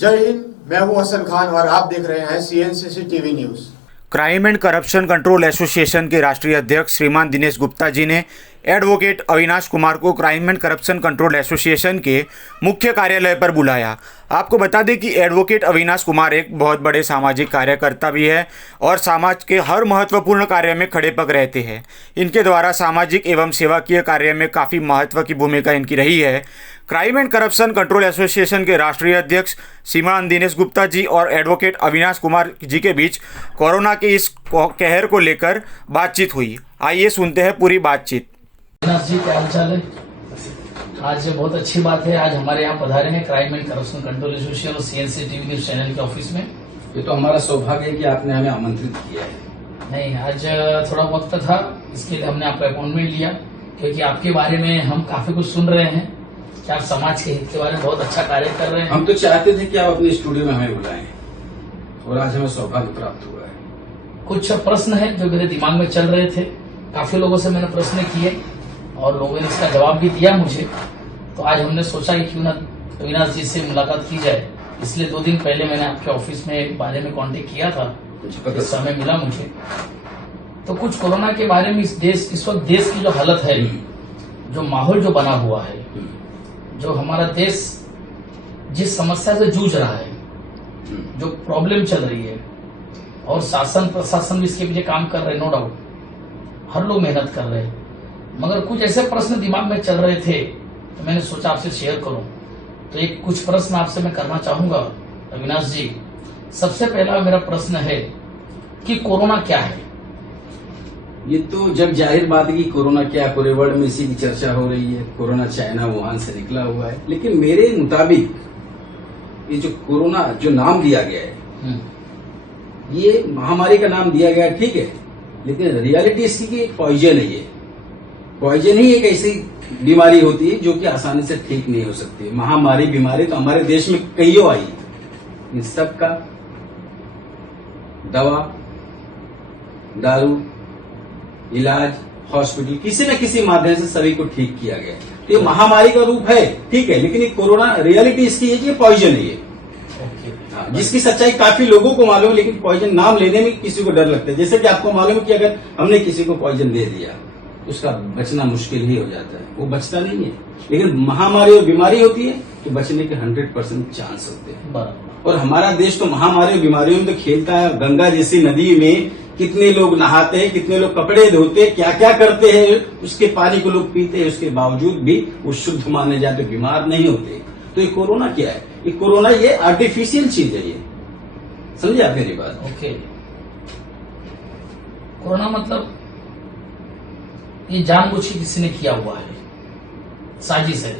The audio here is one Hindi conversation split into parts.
जय हिंद, मैं हूं हसन खान और आप देख रहे हैं CNCC TV news. Crime and corruption control association के राष्ट्रीय अध्यक्ष श्रीमान दिनेश गुप्ता जी ने एडवोकेट अविनाश कुमार को crime and corruption control association के मुख्य कार्यालय पर बुलाया। आपको बता दें कि एडवोकेट अविनाश कुमार एक बहुत बड़े सामाजिक कार्यकर्ता भी है और समाज के हर महत्वपूर्ण कार्य में खड़े पग रहते हैं। इनके द्वारा सामाजिक एवं सेवाकीय कार्य में काफ़ी महत्व की भूमिका इनकी रही है। Crime and corruption control association के राष्ट्रीय अध्यक्ष श्रीमान दिनेश गुप्ता जी और एडवोकेट अविनाश कुमार जी के बीच कोरोना के इस कहर को लेकर बातचीत हुई। आइए सुनते हैं पूरी बातचीत। अविनाश जी, क्या हालचाल है? आज बहुत अच्छी बात है, आज हमारे यहाँ पधारे हैं crime and corruption control association और CNCC टीवी न्यूज चैनल के ऑफिस में। ये तो हमारा सौभाग्य है कि आपने हमें आमंत्रित किया है। नहीं, आज थोड़ा वक्त था, इसके लिए हमने आपका अपॉइंटमेंट लिया क्योंकि आपके बारे में हम काफी कुछ सुन रहे हैं कि आप समाज के हित के बारे में बहुत अच्छा कार्य कर रहे हैं। हम तो चाहते थे कि आप अपने स्टूडियो में हमें बुलाएं और आज हमें सौभाग्य प्राप्त हुआ है। कुछ प्रश्न है जो मेरे दिमाग में चल रहे थे, काफी लोगों से मैंने प्रश्न किए और लोगों ने इसका जवाब भी दिया मुझे। तो आज हमने सोचा कि क्यों ना अविनाश जी से मुलाकात की जाए, इसलिए 2 दिन पहले मैंने आपके ऑफिस में बारे में कांटेक्ट किया था, कुछ समय मिला मुझे। तो कुछ कोरोना के बारे में इस वक्त देश की जो हालत है, जो माहौल जो बना हुआ है, जो हमारा देश जिस समस्या से जूझ रहा है, जो प्रॉब्लम चल रही है और शासन प्रशासन भी इसके पीछे काम कर रहे हैं, नो डाउट हर लोग मेहनत कर रहे हैं, मगर कुछ ऐसे प्रश्न दिमाग में चल रहे थे तो मैंने सोचा आपसे शेयर करूं। तो एक कुछ प्रश्न आपसे मैं करना चाहूंगा अविनाश जी। सबसे पहला मेरा प्रश्न है कि कोरोना क्या है? ये तो जग जाहिर बात है कि कोरोना क्या, पूरे वर्ल्ड में इसी की चर्चा हो रही है। कोरोना चाइना वुहान से निकला हुआ है, लेकिन मेरे मुताबिक ये जो कोरोना जो नाम दिया गया है, ये महामारी का नाम दिया गया, ठीक है, लेकिन रियलिटी इसकी कि पॉइजन है। ये पॉइजन ही एक ऐसी बीमारी होती है जो कि आसानी से ठीक नहीं हो सकती। महामारी बीमारी तो हमारे देश में कईयों आई, इन सब का दवा, दारू, इलाज, हॉस्पिटल, किसी न किसी माध्यम से सभी को ठीक किया गया। तो ये महामारी का रूप है, ठीक है, लेकिन ये कोरोना रियलिटी इसकी है कि ये पॉइजन है। ये जिसकी सच्चाई काफी लोगों को मालूम है, लेकिन पॉइजन नाम लेने में किसी को डर लगता है। जैसे कि आपको मालूम है कि अगर हमने किसी को पॉइजन दे दिया उसका बचना मुश्किल ही हो जाता है, वो बचता नहीं है। लेकिन महामारी और बीमारी होती है तो बचने के 100% चांस होते हैं। और हमारा देश तो महामारी और बीमारियों में तो खेलता है। गंगा जैसी नदी में कितने लोग नहाते हैं, कितने लोग कपड़े धोते, क्या क्या करते हैं, उसके पानी को लोग पीते हैं, उसके बावजूद भी वो शुद्ध माने जाते, बीमार नहीं होते। तो ये कोरोना क्या है? ये कोरोना ये आर्टिफिशियल चीज है। ये समझे आप मेरी बात? ओके, कोरोना मतलब ये जानबूझ के किसी ने किया हुआ है, साजिश है।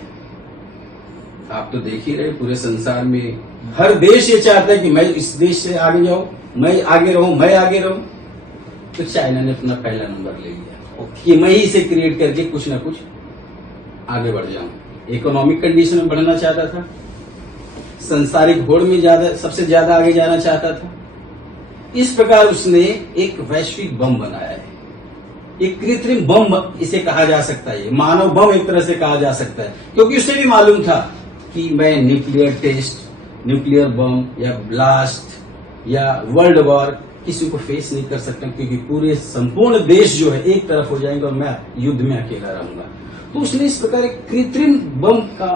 आप तो देख ही रहे, पूरे संसार में हर देश ये चाहता है कि मैं इस देश से आगे जाऊं, मैं आगे रहूं, मैं आगे रहूं। तो चाइना ने अपना पहला नंबर ले लिया कि मैं ही इसे क्रिएट करके कुछ ना कुछ आगे बढ़ जाऊं। इकोनॉमिक कंडीशन में बढ़ना चाहता था, सांसारिक होड़ में सबसे ज्यादा आगे जाना चाहता था। इस प्रकार उसने एक वैश्विक बम बनाया है, एक कृत्रिम बम इसे कहा जा सकता है, मानव बम एक तरह से कहा जा सकता है, क्योंकि उसे भी मालूम था कि मैं न्यूक्लियर टेस्ट, न्यूक्लियर बम या ब्लास्ट या वर्ल्ड वॉर किसी को फेस नहीं कर सकता, क्योंकि पूरे संपूर्ण देश जो है एक तरफ हो जाएंगे और मैं युद्ध में अकेला रहूंगा। तो उसने इस प्रकार एक कृत्रिम बम का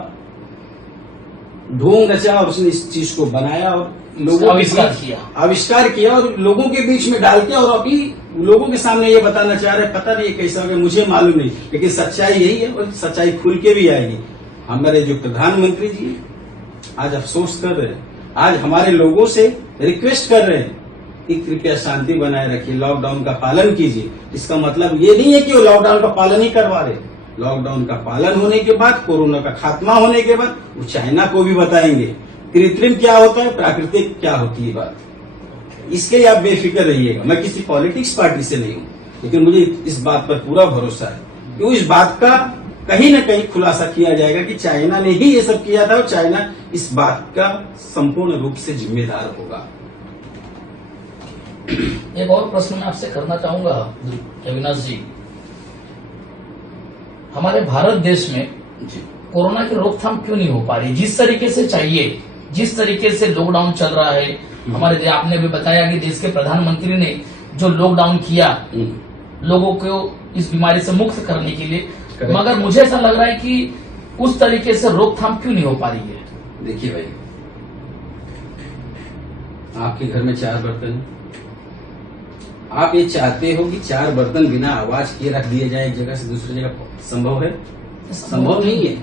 ढोंग रचा और उसने इस चीज को बनाया और लोगों आविष्कार किया और लोगों के बीच में डाल के, और अभी लोगों के सामने ये बताना चाह रहे, पता नहीं कैसा होगा, मुझे मालूम नहीं, लेकिन सच्चाई यही है और सच्चाई खुल के भी आएगी। हमारे जो प्रधानमंत्री जी आज अफसोस कर रहे हैं, आज हमारे लोगों से रिक्वेस्ट कर रहे हैं कि कृपया शांति बनाए रखिए, लॉकडाउन का पालन कीजिए। इसका मतलब ये नहीं है कि वो लॉकडाउन का पालन ही करवा रहे, लॉकडाउन का पालन होने के बाद, कोरोना का खात्मा होने के बाद वो चाइना को भी बताएंगे कृत्रिम क्या होता है, प्राकृतिक क्या होती है बात। इसके लिए आप बेफिक्र रहिएगा। मैं किसी पॉलिटिक्स पार्टी से नहीं हूं, लेकिन मुझे इस बात पर पूरा भरोसा है कि इस बात का कहीं न कहीं खुलासा किया जाएगा कि चाइना ने ही ये सब किया था और चाइना इस बात का संपूर्ण रूप से जिम्मेदार होगा। एक और प्रश्न मैं आपसे करना चाहूंगा अविनाश जी। हमारे भारत देश में कोरोना की रोकथाम क्यों नहीं हो पा रही जिस तरीके से चाहिए? जिस तरीके से लॉकडाउन चल रहा है, हमारे आपने भी बताया कि देश के प्रधानमंत्री ने जो लॉकडाउन किया लोगों को इस बीमारी से मुक्त करने के लिए, मगर मुझे ऐसा लग रहा है कि उस तरीके से रोकथाम क्यों नहीं हो पा रही है। देखिए भाई, आपके घर में 4 बर्तन हैं, आप ये चाहते हो कि 4 बर्तन बिना आवाज किए रख दिए जाए एक जगह से दूसरी जगह, संभव है? संभव नहीं है।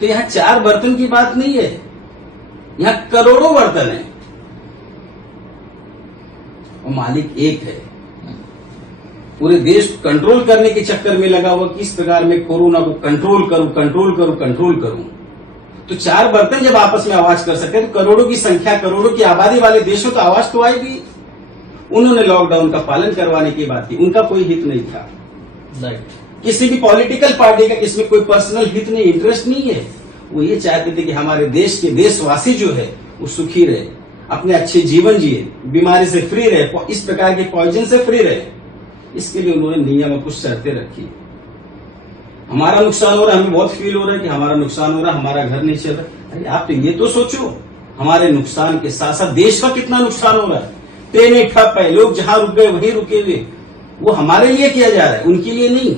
तो यहाँ 4 बर्तन की बात नहीं है, यहाँ करोड़ों बर्तन है और मालिक एक है। पूरे देश को कंट्रोल करने के चक्कर में लगा हुआ किस प्रकार में कोरोना को कंट्रोल करूं। तो 4 बर्तन जब आपस में आवाज कर सकते हैं तो करोड़ों की संख्या, करोड़ों की आबादी वाले देशों तो आवाज तो आएगी। उन्होंने लॉकडाउन का पालन करवाने की बात की, उनका कोई हित नहीं था। किसी भी पॉलिटिकल पार्टी का इसमें कोई पर्सनल हित नहीं, इंटरेस्ट नहीं है। वो ये चाहते थे कि हमारे देश के देशवासी जो है वो सुखी रहे, अपने अच्छे जीवन जिए, बीमारी से फ्री रहे, इस प्रकार के पॉइजन से फ्री रहे। इसके लिए उन्होंने नियम और कुछ शर्तें रखी। हमारा नुकसान हो रहा है, हमें बहुत फील हो रहा है कि हमारा नुकसान हो रहा है, हमारा घर नहीं चल रहा। अरे आप तो ये तो सोचो, हमारे नुकसान के साथ साथ देश का कितना नुकसान हो रहा है। ट्रेनें ठप है, लोग जहां रुक गए वहीं रुके हुए, वो हमारे लिए किया जा रहा है, उनके लिए नहीं।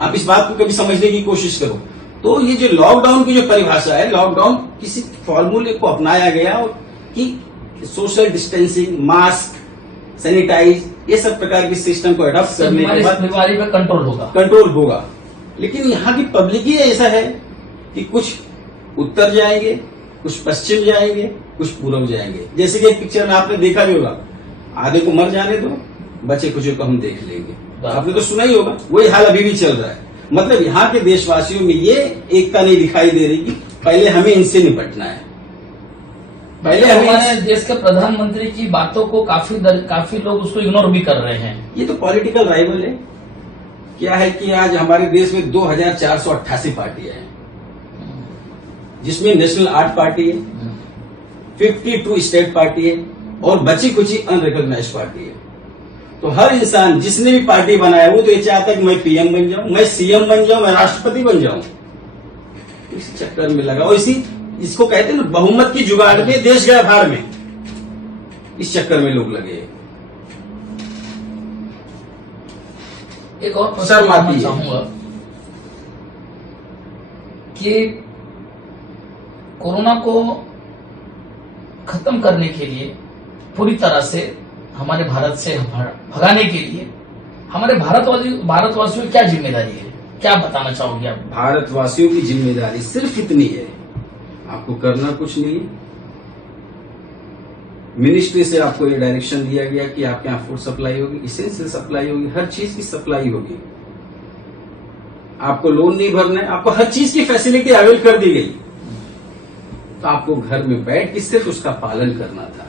आप इस बात को कभी समझने की कोशिश करो। तो ये जो लॉकडाउन की जो परिभाषा है, लॉकडाउन किसी फॉर्मूले को अपनाया गया कि सोशल डिस्टेंसिंग, मास्क, सैनिटाइज, ये सब प्रकार के सिस्टम को अडॉप्ट करने के बाद बीमारी पे कंट्रोल होगा। लेकिन यहाँ की पब्लिक ही ऐसा है कि कुछ उत्तर जाएंगे, कुछ पश्चिम जाएंगे, कुछ पूर्व जाएंगे। जैसे कि एक पिक्चर में आपने देखा भी होगा, आधे को मर जाने दो, बचे कुछ को हम देख लेंगे। आपने तो सुना ही होगा, वही हाल अभी भी चल रहा है। मतलब यहाँ के देशवासियों में ये एकता नहीं दिखाई दे रही कि पहले हमें इनसे निपटना है। पहले हमारे देश के प्रधानमंत्री की बातों को काफी लोग उसको इग्नोर भी कर रहे हैं। ये तो पॉलिटिकल राइवल है। क्या है कि आज हमारे देश में 2488 पार्टियां हैं, जिसमें नेशनल आर्ट पार्टी है, 52 स्टेट पार्टी है और बची कुछ अनरिकॉग्नाइज्ड पार्टी है। तो हर इंसान जिसने भी पार्टी बनाया वो तो ये चाहता है कि मैं पीएम बन जाऊं, मैं सीएम बन जाऊं, मैं राष्ट्रपति बन जाऊं। इस चक्कर में लगा, और इसको कहते हैं ना, बहुमत की जुगाड़ में देश गया भाड़ में। इस चक्कर में लोग लगे। एक और प्रश्न करना चाहूंगा कि कोरोना को खत्म करने के लिए, पूरी तरह से हमारे भारत से भगाने के लिए हमारे भारतवासियों की क्या जिम्मेदारी है, क्या बताना चाहोगे आप? भारतवासियों की जिम्मेदारी सिर्फ इतनी है, आपको करना कुछ नहीं। मिनिस्ट्री से आपको ये डायरेक्शन दिया गया कि आपके यहाँ फूड सप्लाई होगी, इसेंशियल सप्लाई होगी, हर चीज की सप्लाई होगी। आपको लोन नहीं भरना है, आपको हर चीज की फैसिलिटी अवेल कर दी गई। तो आपको घर में बैठ के सिर्फ उसका पालन करना था,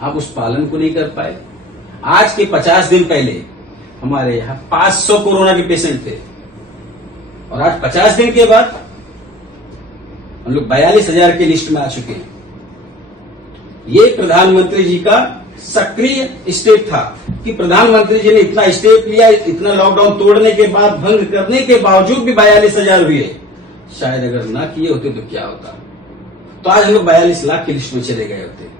आप उस पालन को नहीं कर पाए। आज के 50 दिन पहले हमारे यहाँ 500 कोरोना के पेशेंट थे और आज 50 दिन के बाद हम लोग 42,000 के लिस्ट में आ चुके हैं। ये प्रधानमंत्री जी का सक्रिय स्टेप था कि प्रधानमंत्री जी ने इतना स्टेप लिया, इतना लॉकडाउन तोड़ने के बाद, भंग करने के बावजूद भी 42,000 हुए। शायद अगर ना किए होते तो क्या होता, तो आज हम लोग 42 लाख की लिस्ट में चले गए होते।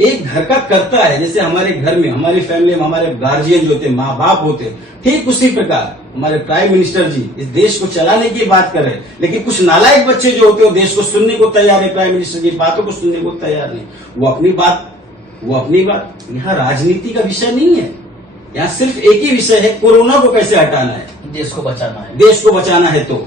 एक घर का कर्ता है, जैसे हमारे घर में, हमारी फैमिली में हमारे गार्जियन जो होते, माँ बाप होते, ठीक उसी प्रकार हमारे प्राइम मिनिस्टर जी इस देश को चलाने की बात कर रहे हैं। लेकिन कुछ नालायक बच्चे जो होते हैं देश को सुनने को तैयार है, प्राइम मिनिस्टर की बातों को सुनने को तैयार नहीं। वो अपनी बात। यहाँ राजनीति का विषय नहीं है, यहाँ सिर्फ एक ही विषय है, कोरोना को कैसे हटाना है, देश को बचाना है। तो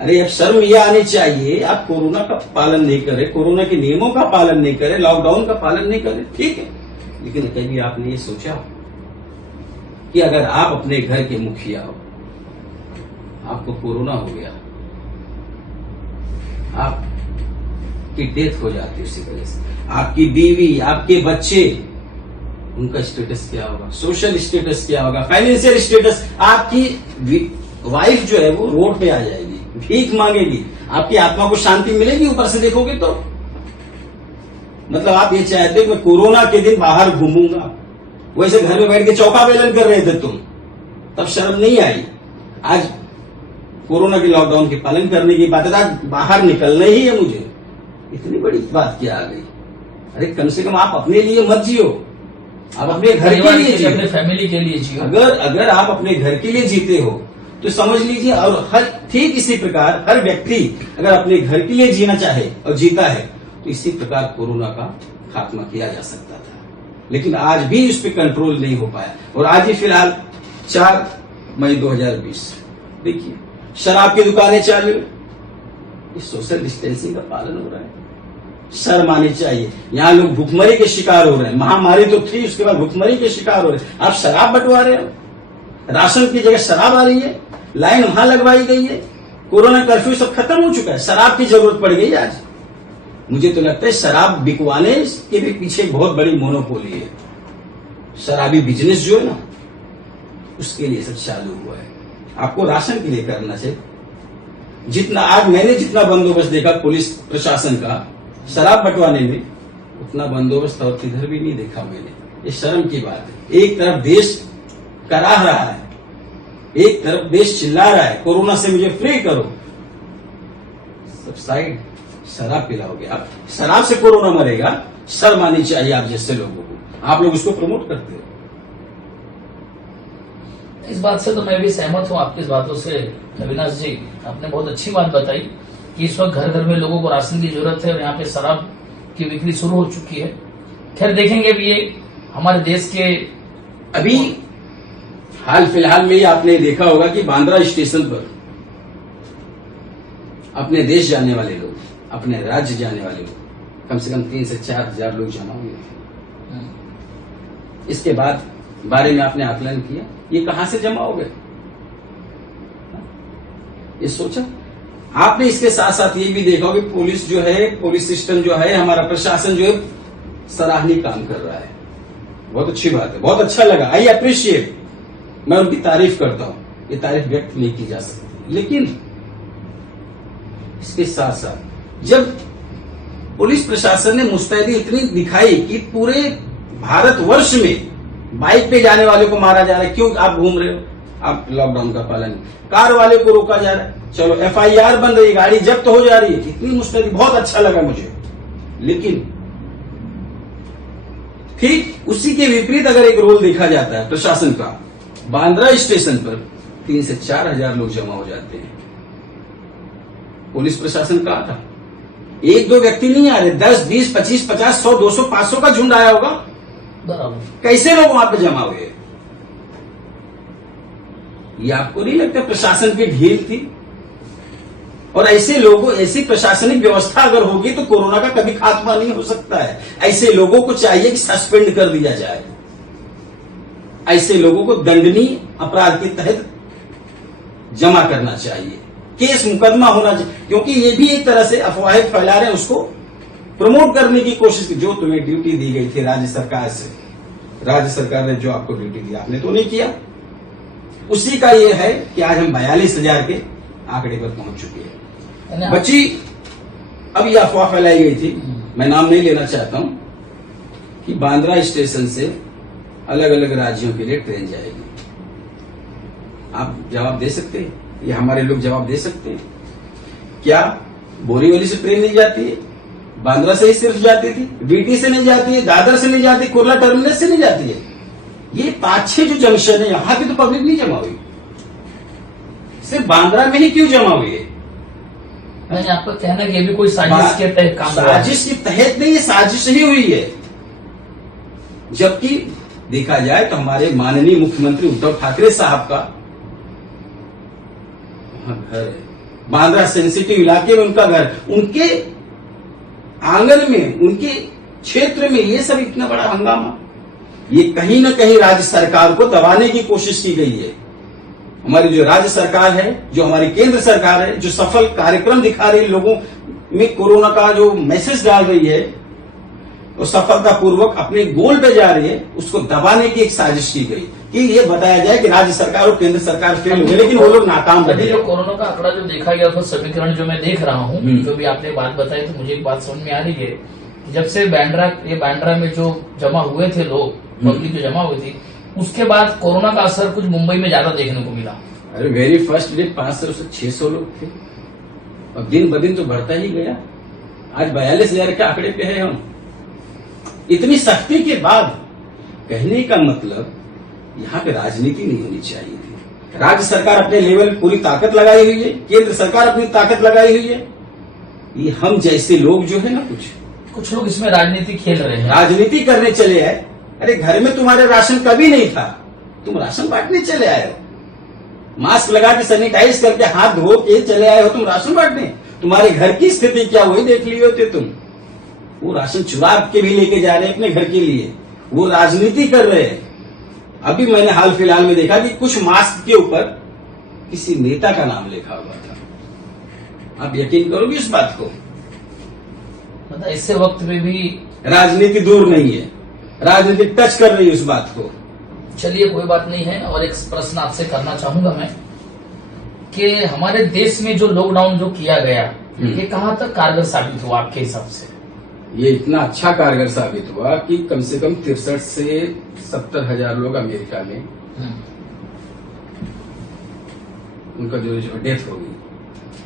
अरे अब शर्म यह आनी चाहिए, आप कोरोना का पालन नहीं करें, कोरोना के नियमों का पालन नहीं करें, लॉकडाउन का पालन नहीं करें, ठीक है। लेकिन कभी आपने ये सोचा कि अगर आप अपने घर के मुखिया हो, आपको कोरोना हो गया, आपकी डेथ हो जाती है उसी वजह से, आपकी बीवी, आपके बच्चे, उनका स्टेटस क्या होगा, सोशल स्टेटस क्या होगा, फाइनेंशियल स्टेटस, आपकी वाइफ जो है वो रोड पे आ जाएगी, भीख मांगेगी, आपकी आत्मा को शांति मिलेगी ऊपर से देखोगे तो? मतलब आप ये चाहते हो मैं कोरोना के दिन बाहर घूमूंगा, वैसे घर में बैठ के चौका बेलन कर रहे थे तुम, तब शर्म नहीं आई। आज कोरोना के लॉकडाउन के पालन करने की बात है, आज बाहर निकलना ही है मुझे, इतनी बड़ी बात क्या आ गई? अरे कम से कम आप अपने लिए मत जियो, आप अपने घर के लिए जियो, अपने फैमिली के लिए जियो। अगर आप अपने घर के लिए जीते हो तो समझ लीजिए, और हर ठीक इसी प्रकार हर व्यक्ति अगर अपने घर के लिए जीना चाहे और जीता है तो इसी प्रकार कोरोना का खात्मा किया जा सकता था। लेकिन आज भी इस पे कंट्रोल नहीं हो पाया। और आज ही फिलहाल 4 मई 2020 देखिए शराब की दुकानें चालू, इस सोशल डिस्टेंसिंग का पालन हो रहा है। शर्म आनी चाहिए। यहाँ लोग भूखमरी के शिकार हो रहे हैं, महामारी तो थी, उसके बाद भूखमरी के शिकार हो रहे हैं। आप शराब बंटवा रहे हो, राशन की जगह शराब आ रही है, लाइन वहां लगवाई गई है। कोरोना कर्फ्यू सब खत्म हो चुका है, शराब की जरूरत पड़ गई आज। मुझे तो लगता है शराब बिकवाने के भी पीछे बहुत बड़ी मोनोपोली है। शराबी बिजनेस जो है ना, उसके लिए सब चालू हुआ है। आपको राशन के लिए करना चाहिए। जितना आज मैंने जितना बंदोबस्त देखा पुलिस प्रशासन का शराब बंटवाने में, उतना बंदोबस्त और किधर भी नहीं देखा मैंने। ये शर्म की बात है। एक तरफ देश कराह रहा है, एक तरफ देश चिल्ला रहा है कोरोना से मुझे फ्री करो, सब साइड शराब पिलाओगे आप। शराब से कोरोना मरेगा, शर्म आनी चाहिए आप जैसे लोगों को। आप लोग उसको प्रमोट करते हो। इस बात से तो मैं भी सहमत हूँ आपकी इस बातों से अविनाश जी। आपने बहुत अच्छी बात बताई कि इस वक्त घर घर में लोगों को राशन की जरूरत है और यहाँ पे शराब की बिक्री शुरू हो चुकी है। खैर देखेंगे अब ये हमारे देश के अभी हाल फिलहाल में ही आपने देखा होगा कि बांद्रा स्टेशन पर अपने देश जाने वाले लोग, अपने राज्य जाने वाले लोग कम से कम 3 से 4 हजार लोग जमा हुए थे। इसके बाद बारे में आपने आकलन किया ये कहां से जमा हो गए? ये सोचा आपने? इसके साथ साथ ये भी देखा कि पुलिस जो है, पुलिस सिस्टम जो है, हमारा प्रशासन जो है सराहनीय काम कर रहा है। बहुत अच्छी बात है, बहुत अच्छा लगा। आई अप्रिशिएट, मैं उनकी तारीफ करता हूं। ये तारीफ व्यक्त नहीं की जा सकती। लेकिन इसके साथ साथ जब पुलिस प्रशासन ने मुस्तैदी इतनी दिखाई कि पूरे भारतवर्ष में बाइक पे जाने वाले को मारा जा रहा है, क्यों आप घूम रहे हो, आप लॉकडाउन का पालन, कार वाले को रोका जा रहा है, चलो FIR बन रही, गाड़ी जब्त हो जा रही है, इतनी मुस्तैदी, बहुत अच्छा लगा मुझे। लेकिन ठीक उसी के विपरीत अगर एक रोल देखा जाता है प्रशासन का, बांद्रा स्टेशन पर 3 से 4 हजार लोग जमा हो जाते हैं। पुलिस प्रशासन कहा था, 1-2 व्यक्ति नहीं आ रहे, 10, 20, 25, 50, 100, 200, 500 का झुंड आया होगा। कैसे लोग वहां पे जमा हुए? ये आपको नहीं लगता प्रशासन की ढील थी? और ऐसे लोगों, ऐसी प्रशासनिक व्यवस्था अगर होगी तो कोरोना का कभी खात्मा नहीं हो सकता है। ऐसे लोगों को चाहिए कि सस्पेंड कर दिया जाए। ऐसे लोगों को दंडनीय अपराध के तहत जमा करना चाहिए, केस मुकदमा होना चाहिए। क्योंकि ये भी एक तरह से अफवाहें फैला रहे हैं, उसको प्रमोट करने की कोशिश की। जो तुम्हें ड्यूटी दी गई थी राज्य सरकार से, राज्य सरकार ने जो आपको ड्यूटी दी आपने तो नहीं किया, उसी का ये है कि आज हम 42,000 के आंकड़े पर पहुंच चुके हैं। बच्ची अब यह अफवाह फैलाई गई थी, मैं नाम नहीं लेना चाहता हूं, कि बांद्रा स्टेशन से अलग अलग राज्यों के लिए ट्रेन जाएगी। आप जवाब दे सकते हैं? ये हमारे लोग जवाब दे सकते हैं? क्या बोरीवली से ट्रेन नहीं जाती है? बांद्रा से ही सिर्फ जाती थी? बीटी से नहीं जाती है? दादर से नहीं जाती? कुर्ला टर्मिनस से नहीं जाती है? ये 5-6 जो जंक्शन है, यहां भी तो पब्लिक नहीं जमा हुई, सिर्फ बांद्रा में ही क्यों जमा हुई है? आपका कहना है कि ये भी कोई साजिश के तहत काम, साजिश के तहत नहीं, ये साजिश ही हुई है। जबकि देखा जाए तो हमारे माननीय मुख्यमंत्री उद्धव ठाकरे साहब का वहां घर है, बांद्रा सेंसिटिव इलाके में उनका घर, उनके आंगन में, उनके क्षेत्र में ये सब इतना बड़ा हंगामा, ये कहीं ना कहीं राज्य सरकार को दबाने की कोशिश की गई है। हमारी जो राज्य सरकार है, जो हमारी केंद्र सरकार है, जो सफल कार्यक्रम दिखा रही है, लोगों में कोरोना का जो मैसेज डाल रही है, वो सफलतापूर्वक अपने गोल पे जा रही है, उसको दबाने की एक साजिश की गई कि ये बताया जाए कि राज्य सरकार और केंद्र सरकार फेल हुई, लेकिन वो लोग नाकाम रहे। जो कोरोना का आंकड़ा जो देखा गया उसका समीकरण जो मैं देख रहा हूँ, जो भी आपने बात बताई, तो मुझे एक बात समझ में आ रही है कि जब से बांद्रा में जो जमा हुए थे लोग, पब्लिक जो जमा हुई थी, उसके बाद कोरोना का असर कुछ मुंबई में ज्यादा देखने को मिला। अरे वेरी फर्स्ट डे 500 से 600 लोग थे, और दिन ब दिन तो बढ़ता ही गया। आज 42,000 के आंकड़े पे है हम। इतनी सख्ती के बाद कहने का मतलब यहाँ पे राजनीति नहीं होनी चाहिए थी। राज्य सरकार अपने लेवल पूरी ताकत लगाई हुई है, केंद्र सरकार अपनी ताकत लगाई हुई है। ये हम जैसे लोग जो है ना, कुछ लोग इसमें राजनीति खेल रहे हैं, राजनीति करने चले आए। अरे घर में तुम्हारे राशन कभी नहीं था, तुम राशन बांटने चले आए हो, मास्क लगा के सैनिटाइज करके हाथ धो के चले आए हो तुम राशन बांटने। तुम्हारे घर की स्थिति क्या वही देख लिए होते तुम। वो राशन चुरा के भी लेके जा रहे हैं अपने घर के लिए, वो राजनीति कर रहे हैं। अभी मैंने हाल फिलहाल में देखा कि कुछ मास्क के ऊपर किसी नेता का नाम लिखा हुआ था। आप यकीन करोगे इस बात को? मतलब इससे वक्त में भी राजनीति दूर नहीं है, राजनीति टच कर रही है उस बात को। चलिए कोई बात नहीं है। और एक प्रश्न आपसे करना चाहूंगा मैं कि हमारे देश में जो लॉकडाउन जो किया गया, ये कहाँ तक कारगर साबित हुआ आपके हिसाब से? ये इतना अच्छा कारगर साबित हुआ कि कम से कम 63 से 70,000 लोग अमेरिका में उनका जो डेथ हो गई,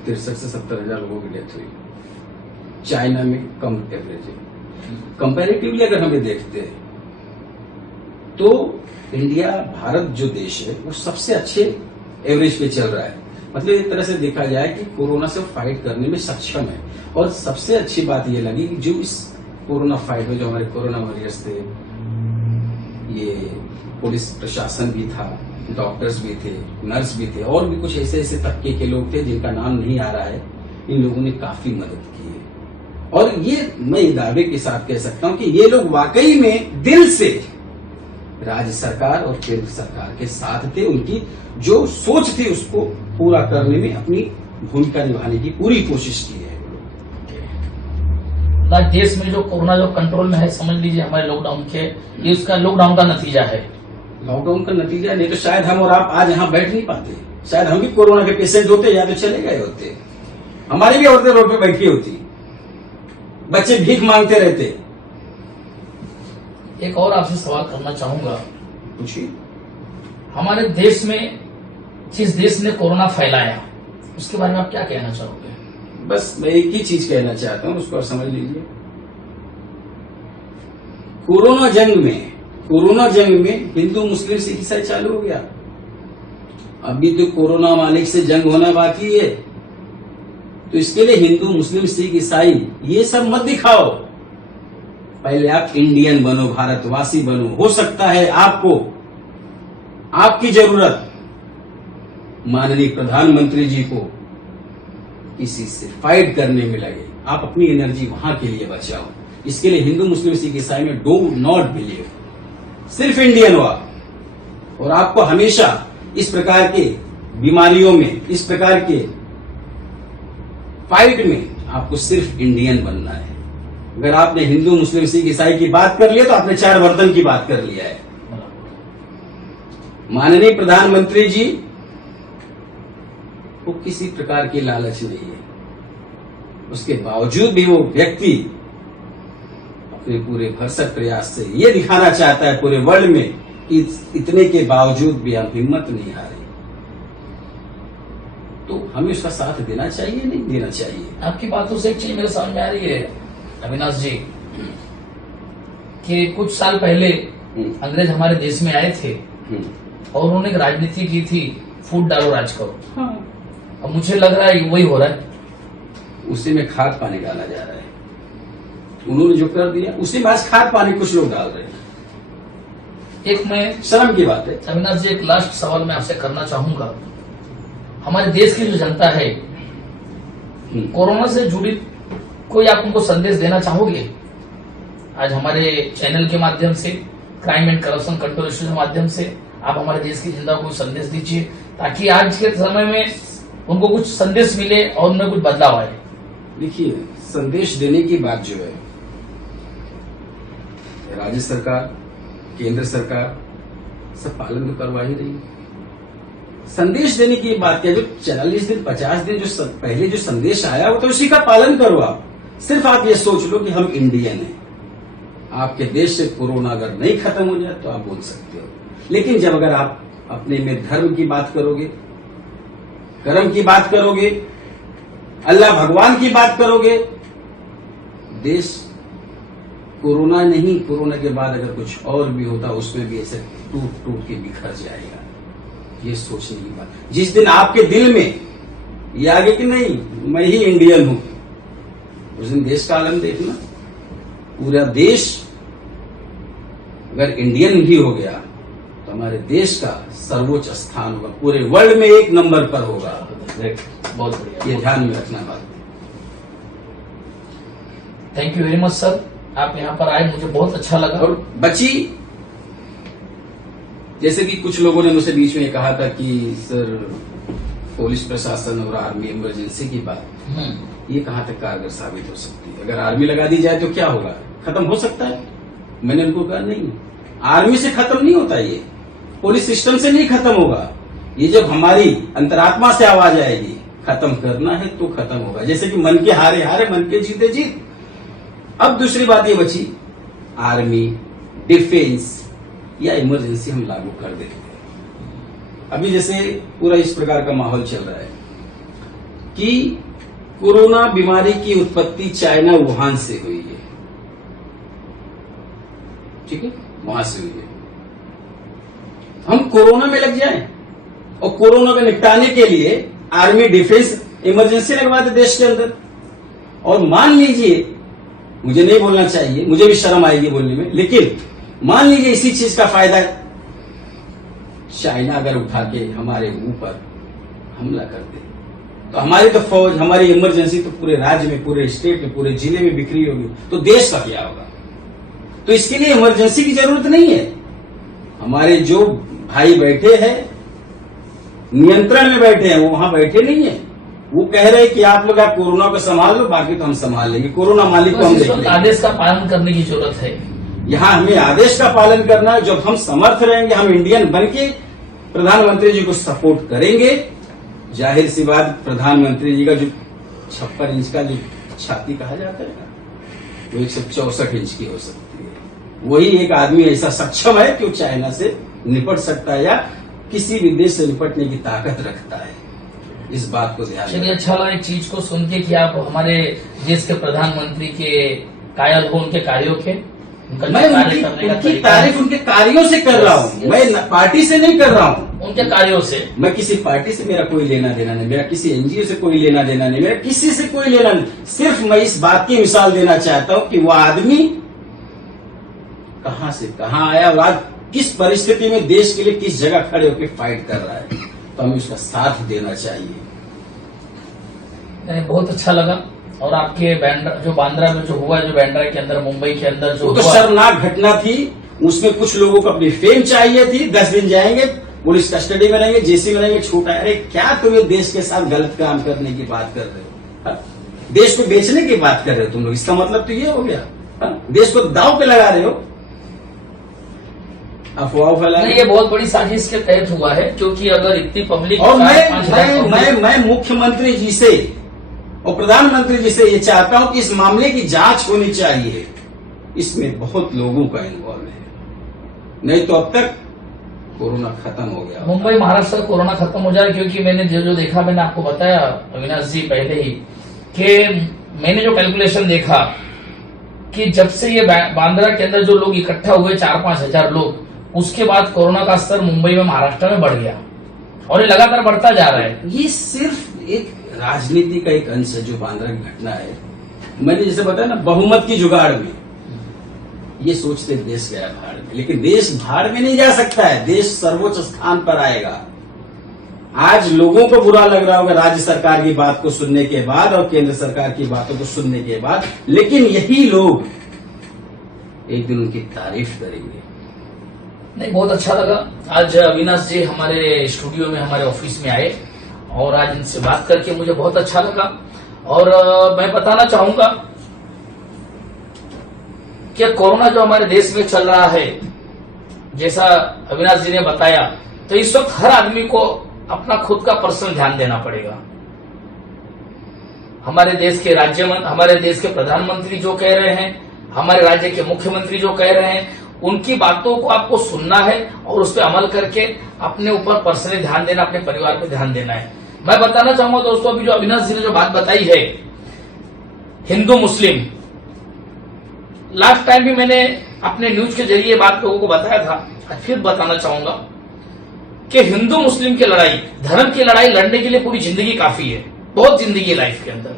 63 से 70,000 लोगों की डेथ हुई। चाइना में कम एवरेज है। कंपैरेटिवली अगर हमें देखते हैं तो इंडिया, भारत जो देश है वो सबसे अच्छे एवरेज पे चल रहा है। मतलब एक तरह से देखा जाए कि कोरोना से फाइट करने में सक्षम है। और सबसे अच्छी बात ये लगी कि जो इस कोरोना फाइट में जो हमारे कोरोना वॉरियर्स थे, ये पुलिस प्रशासन भी था, डॉक्टर्स भी थे, नर्स भी थे, और भी कुछ ऐसे ऐसे तबके के लोग थे जिनका नाम नहीं आ रहा है। इन लोगों ने काफी मदद की है। और ये मैं दावे के साथ कह सकता हूं कि ये लोग वाकई में दिल से राज्य सरकार और केंद्र सरकार के साथ थे। उनकी जो सोच थी उसको पूरा करने में अपनी भूमिका निभाने की पूरी कोशिश की है। देश में जो कोरोना जो कंट्रोल में है, समझ लीजिए हमारे लॉकडाउन के, ये उसका लॉकडाउन का नतीजा है। लॉकडाउन का नतीजा, नहीं तो शायद हम और आप आज यहाँ बैठ नहीं पाते। शायद हम भी कोरोना के पेशेंट होते या तो चले गए होते। हमारी भी औरतें रोड पे बैठी होती, बच्चे भीख मांगते रहते। एक और आपसे सवाल करना चाहूंगा। पूछिए। हमारे देश में जिस देश ने कोरोना फैलाया, उसके बारे में आप क्या कहना चाहोगे? बस मैं एक ही चीज कहना चाहता हूं, उसको आप समझ लीजिए। कोरोना जंग में हिंदू मुस्लिम सिख ईसाई चालू हो गया। अभी तो कोरोना मालिक से जंग होना बाकी है। तो इसके लिए हिंदू मुस्लिम सिख ईसाई ये सब मत दिखाओ। पहले आप इंडियन बनो, भारतवासी बनो। हो सकता है आपको आपकी जरूरत माननीय प्रधानमंत्री जी को किसी से फाइट करने में लगे। आप अपनी एनर्जी वहां के लिए बचाओ। इसके लिए हिंदू मुस्लिम सिख ईसाई में डू नॉट बिलीव। सिर्फ इंडियन हो आप, और आपको हमेशा इस प्रकार के बीमारियों में, इस प्रकार के फाइट में आपको सिर्फ इंडियन बनना है। अगर आपने हिंदू मुस्लिम सिख ईसाई की बात कर लिया तो आपने 4 बर्तन की बात कर लिया है। माननीय प्रधानमंत्री जी को किसी प्रकार की लालच नहीं है। उसके बावजूद भी वो व्यक्ति अपने पूरे भरसक प्रयास से ये दिखाना चाहता है पूरे वर्ल्ड में कि इतने के बावजूद भी हम हिम्मत नहीं हारे। तो हमें उसका साथ देना चाहिए, नहीं देना चाहिए? आपकी बातों से एक चीज मेरे सामने आ रही है अविनाश जी, कि कुछ साल पहले अंग्रेज हमारे देश में आए थे और उन्होंने एक राजनीति की थी, फूट डालो राज करो। हाँ। अब मुझे लग रहा है वही हो रहा है। उसी में खाद पानी डाला जा रहा है। उन्होंने जो कर दिया उसी में आज खाद पानी कुछ लोग डाल रहे हैं। एक मैं शर्म की बात है। अविनाश जी, एक लास्ट सवाल मैं आपसे करना चाहूंगा। हमारे देश की जो जनता है, कोरोना से जुड़ी कोई आप उनको संदेश देना चाहोगे? आज हमारे चैनल के माध्यम से, crime and corruption control association के माध्यम से आप हमारे देश की जनता को संदेश दीजिए, ताकि आज के समय में उनको कुछ संदेश मिले और उनमें कुछ बदलाव आए। देखिए, संदेश देने की बात जो है, राज्य सरकार, केंद्र सरकार सब पालन तो करवा ही रही है। संदेश देने की बात क्या, जो 40 दिन 50 दिन जो पहले जो संदेश आया वो तो उसी का पालन करो। आप सिर्फ आप ये सोच लो कि हम इंडियन हैं। आपके देश से कोरोना अगर नहीं खत्म हो जाए तो आप बोल सकते हो, लेकिन जब अगर आप अपने में धर्म की बात करोगे, कर्म की बात करोगे, अल्लाह भगवान की बात करोगे, देश कोरोना नहीं, कोरोना के बाद अगर कुछ और भी होता उसमें भी ऐसे टूट टूट के बिखर जाएगा। ये सोचने की बात। जिस दिन आपके दिल में ये आगे कि नहीं मैं ही इंडियन हूं, उस दिन देश का आलम देखना। पूरा देश अगर इंडियन भी हो गया तो हमारे देश का सर्वोच्च स्थान होगा, पूरे वर्ल्ड में 1 नंबर पर होगा। बहुत बढ़िया, ये ध्यान में रखना बात। Thank you very much sir, आप यहाँ पर आए, मुझे बहुत अच्छा लगा। और बची, जैसे कि कुछ लोगों ने मुझसे बीच में कहा था कि सर पुलिस प्रशासन और आर्मी इमरजेंसी की बात, ये कहां तक कारगर साबित हो सकती है? अगर आर्मी लगा दी जाए तो क्या होगा? खत्म हो सकता है? मैंने उनको कहा नहीं, आर्मी से खत्म नहीं होता, ये पुलिस सिस्टम से नहीं खत्म होगा। ये जब हमारी अंतरात्मा से आवाज आएगी खत्म करना है तो खत्म होगा। जैसे कि मन के हारे हारे, मन के जीते जीत। अब दूसरी बात ये बची, आर्मी, डिफेंस या इमरजेंसी हम लागू कर देते हैं। अभी जैसे पूरा इस प्रकार का माहौल चल रहा है कि कोरोना बीमारी की उत्पत्ति चाइना वुहान से हुई है, ठीक है, वहां से हुई है। हम कोरोना में लग जाएं और कोरोना को निपटाने के लिए आर्मी, डिफेंस, इमरजेंसी लगवा दे देश के अंदर। और मान लीजिए, मुझे नहीं बोलना चाहिए, मुझे भी शर्म आएगी बोलने में, लेकिन मान लीजिए इसी चीज का फायदा चाइना अगर उठा के हमारे ऊपर हमला कर दे तो हमारी तो फौज, हमारी इमरजेंसी तो पूरे राज्य में, पूरे स्टेट में, पूरे जिले में बिखरी होगी, तो देश का क्या होगा? तो इसके लिए इमरजेंसी की जरूरत नहीं है। हमारे जो भाई बैठे हैं नियंत्रण में बैठे हैं, वो वहां बैठे नहीं है। वो कह रहे हैं कि आप लोग आप कोरोना को संभाल लो, बाकी तो हम संभाल लेंगे, कोरोना मालिक को हम देख लेंगे। आदेश का पालन करने की जरूरत है। यहाँ हमें आदेश का पालन करना है। जब हम समर्थ रहेंगे, हम इंडियन बनके प्रधानमंत्री जी को सपोर्ट करेंगे, जाहिर सी बात प्रधानमंत्री जी का जो 56 इंच का जो छाती कहा जाता है ना, वो 164 इंच की हो सकती है। वही एक आदमी ऐसा सक्षम है कि वो चाइना से निपट सकता है या किसी भी देश से निपटने की ताकत रखता है। इस बात को ध्यान चलिए, अच्छा लगा एक चीज को सुन के कि आप हमारे देश के प्रधानमंत्री के कायल हो, उनके कार्यों के, मैं उनकी तारीफ उनके कार्यों से कर रहा हूँ, मैं पार्टी से नहीं कर रहा हूँ, उनके कार्यों से। मैं किसी पार्टी से मेरा कोई लेना देना नहीं, मेरा किसी एनजीओ से कोई लेना देना नहीं, मेरा किसी से कोई लेना नहीं। सिर्फ मैं इस बात की मिसाल देना चाहता हूँ कि वो आदमी कहां से कहां आया और आज किस परिस्थिति में देश के लिए किस जगह खड़े होकर फाइट कर रहा है, तो हमें उसका साथ देना चाहिए। बहुत अच्छा लगा। और आपके बांद्रा में जो हुआ, जो बांद्रा के अंदर, मुंबई के अंदर जो वो तो शर्मनाक घटना थी। उसमें कुछ लोगों को अपनी फेम चाहिए थी, 10 दिन जाएंगे, पुलिस कस्टडी में रहेंगे, जेसी में रहेंगे, छूट आए। अरे क्या तुम्हें देश के साथ गलत काम करने की बात कर रहे हो? हा? देश को बेचने की बात कर रहे हो तुम लोग, इसका मतलब तो ये हो गया। हा? देश को दांव पे लगा रहे हो, अफवाह फैला रहे हो। ये बहुत बड़ी साजिश के तहत हुआ है, क्योंकि अगर इतनी पब्लिक, और मैं मुख्यमंत्री जी से और प्रधानमंत्री जी से ये चाहता हूं कि इस मामले की जांच होनी चाहिए। इसमें बहुत लोगों का इन्वॉल्व है, नहीं तो अब तक कोरोना खत्म हो गया। मुंबई, महाराष्ट्र का कोरोना खत्म हो जाए, क्योंकि मैंने जो देखा, मैंने आपको बताया अविनाश जी पहले ही, कि मैंने जो कैलकुलेशन देखा कि जब से ये बांद्रा के अंदर जो लोग इकट्ठा हुए 4-5 हजार लोग, उसके बाद कोरोना का स्तर मुंबई में, महाराष्ट्र में बढ़ गया और ये लगातार बढ़ता जा रहा है। ये सिर्फ एक राजनीति का एक अंश है जो बांद्रा की घटना है। मैंने जैसे बताया ना, बहुमत की जुगाड़ में ये सोचते देश गया भाड़ में, लेकिन देश भाड़ में नहीं जा सकता है, देश सर्वोच्च स्थान पर आएगा। आज लोगों को बुरा लग रहा होगा राज्य सरकार की बात को सुनने के बाद और केंद्र सरकार की बातों को सुनने के बाद, लेकिन यही लोग एक दिन उनकी तारीफ करेंगे। नहीं, बहुत अच्छा लगा। आज अविनाश जी हमारे स्टूडियो में, हमारे ऑफिस में आए और आज इनसे बात करके मुझे बहुत अच्छा लगा। और मैं बताना चाहूंगा कि कोरोना जो हमारे देश में चल रहा है, जैसा अविनाश जी ने बताया, तो इस वक्त हर आदमी को अपना खुद का पर्सनल ध्यान देना पड़ेगा। हमारे देश के हमारे देश के प्रधानमंत्री जो कह रहे हैं, हमारे राज्य के मुख्यमंत्री जो कह रहे हैं, उनकी बातों को आपको सुनना है और उस पर अमल करके अपने ऊपर पर्सनली ध्यान देना, अपने परिवार पे ध्यान देना है। मैं बताना चाहूंगा दोस्तों, अभी जो अविनाश जी ने जो बात बताई है, हिंदू मुस्लिम लास्ट टाइम भी मैंने अपने न्यूज के जरिए बात लोगों को बताया था, आज फिर बताना चाहूंगा कि हिंदू मुस्लिम की लड़ाई, धर्म की लड़ाई लड़ने के लिए पूरी जिंदगी काफी है, बहुत जिंदगी है लाइफ के अंदर।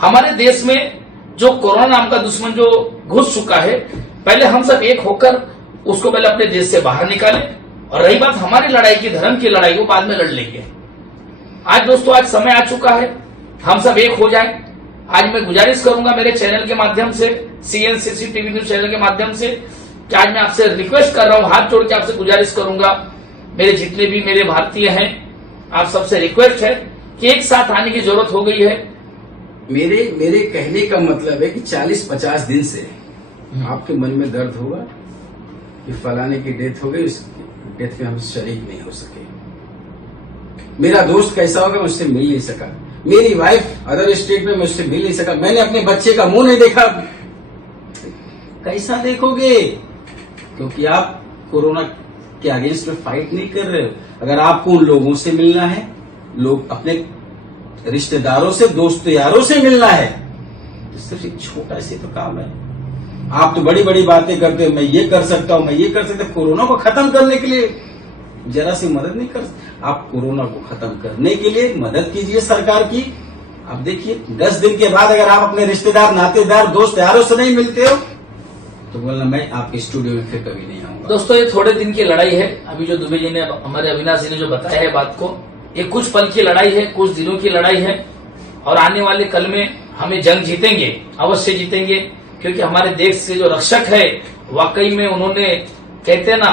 हमारे देश में जो कोरोना नाम का दुश्मन जो घुस चुका है, पहले हम सब एक होकर उसको पहले अपने देश से बाहर निकालें, और रही बात हमारी लड़ाई की, धर्म की लड़ाई, वो बाद में लड़ लेंगे। आज दोस्तों, आज समय आ चुका है, हम सब एक हो जाएं। आज मैं गुजारिश करूंगा मेरे चैनल के माध्यम से, CNCC टीवी न्यूज चैनल के माध्यम से, कि आज मैं आपसे रिक्वेस्ट कर रहा हूं, हाथ जोड़ के आपसे गुजारिश करूंगा, मेरे जितने भी मेरे भारतीय हैं, आप सबसे रिक्वेस्ट है कि एक साथ आने की जरूरत हो गई है। मेरे कहने का मतलब है कि 40-50 दिन से आपके मन में दर्द होगा कि फलाने की डेथ हो गई, उस डेथ में हम शरीक नहीं हो सके। मेरा दोस्त कैसा होगा, मुझसे मिल नहीं सका। मेरी वाइफ अदर स्टेट में मुझसे मिल नहीं सका। मैंने अपने बच्चे का मुंह नहीं देखा। कैसा देखोगे? क्योंकि आप कोरोना के अगेंस्ट में फाइट नहीं कर रहे हो। अगर आपको उन लोगों से मिलना है, लोग अपने रिश्तेदारों से, दोस्त यारों से मिलना है, तो सिर्फ एक छोटा सी तो काम है। आप तो बड़ी बड़ी बातें करते हो, मैं ये कर सकता हूं, मैं ये कर सकता हूं। कोरोना को खत्म करने के लिए जरा सी मदद नहीं कर सकते? आप कोरोना को खत्म करने के लिए मदद कीजिए सरकार की। अब देखिए, 10 दिन के बाद अगर आप अपने रिश्तेदार, नातेदार, दोस्त यारों से नहीं मिलते हो, तो बोलना मैं आपके स्टूडियो में फिर कभी नहीं आऊंगा। दोस्तों, ये थोड़े दिन की लड़ाई है। अभी जो दुबे जी ने, हमारे अविनाश जी ने जो बताया है बात को, ये कुछ पल की लड़ाई है, कुछ दिनों की लड़ाई है, और आने वाले कल में हमें जंग जीतेंगे, अवश्य जीतेंगे। क्योंकि हमारे देश से जो रक्षक है, वाकई में उन्होंने, कहते हैं ना,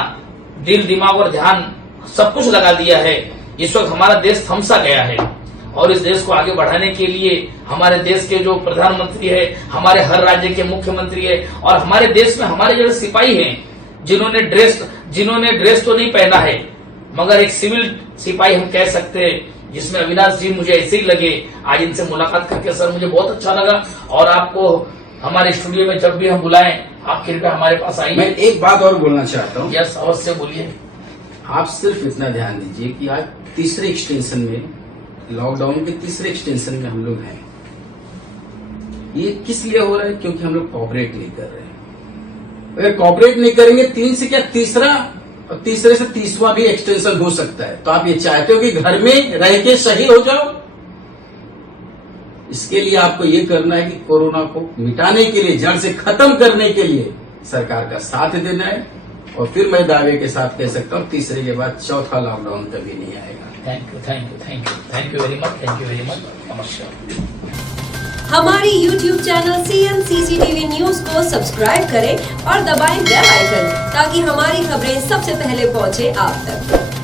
दिल, दिमाग और ध्यान सब कुछ लगा दिया है। इस वक्त हमारा देश थमसा गया है, और इस देश को आगे बढ़ाने के लिए हमारे देश के जो प्रधानमंत्री है, हमारे हर राज्य के मुख्यमंत्री है, और हमारे देश में हमारे जैसे सिपाही हैं, जिन्होंने ड्रेस तो नहीं पहना है, मगर एक सिविल सिपाही हम कह सकते हैं, जिसमें अविनाश जी मुझे ऐसे ही लगे। आज इनसे मुलाकात करके सर मुझे बहुत अच्छा लगा, और आपको हमारे स्टूडियो में जब भी हम बुलाएं, आप कृपया हमारे पास आइए। मैं एक बात और बोलना चाहता हूँ। यस, अवश्य बोलिए। आप सिर्फ इतना ध्यान दीजिए कि आज तीसरे एक्सटेंशन में, लॉकडाउन के तीसरे एक्सटेंशन में हम लोग हैं। ये किस लिए हो रहा है? क्योंकि हम लोग कॉपरेट नहीं कर रहे हैं। अगर कॉपरेट नहीं करेंगे, 3 से क्या तीसरा, और तीसरे से 30वां भी एक्सटेंशन हो सकता है। तो आप ये चाहते हो कि घर में रह के शहीद हो जाओ? इसके लिए आपको ये करना है कि कोरोना को मिटाने के लिए, जड़ से खत्म करने के लिए सरकार का साथ देना है। और फिर मैं दावे के साथ कह सकता हूँ, तीसरे के बाद चौथा लॉकडाउन कभी नहीं आएगा। Thank you very much. नमस्कार। हमारी YouTube channel CNCC TV news को सब्सक्राइब करें और दबाएं बेल आइकन, ताकि हमारी खबरें सबसे पहले पहुंचे आप तक।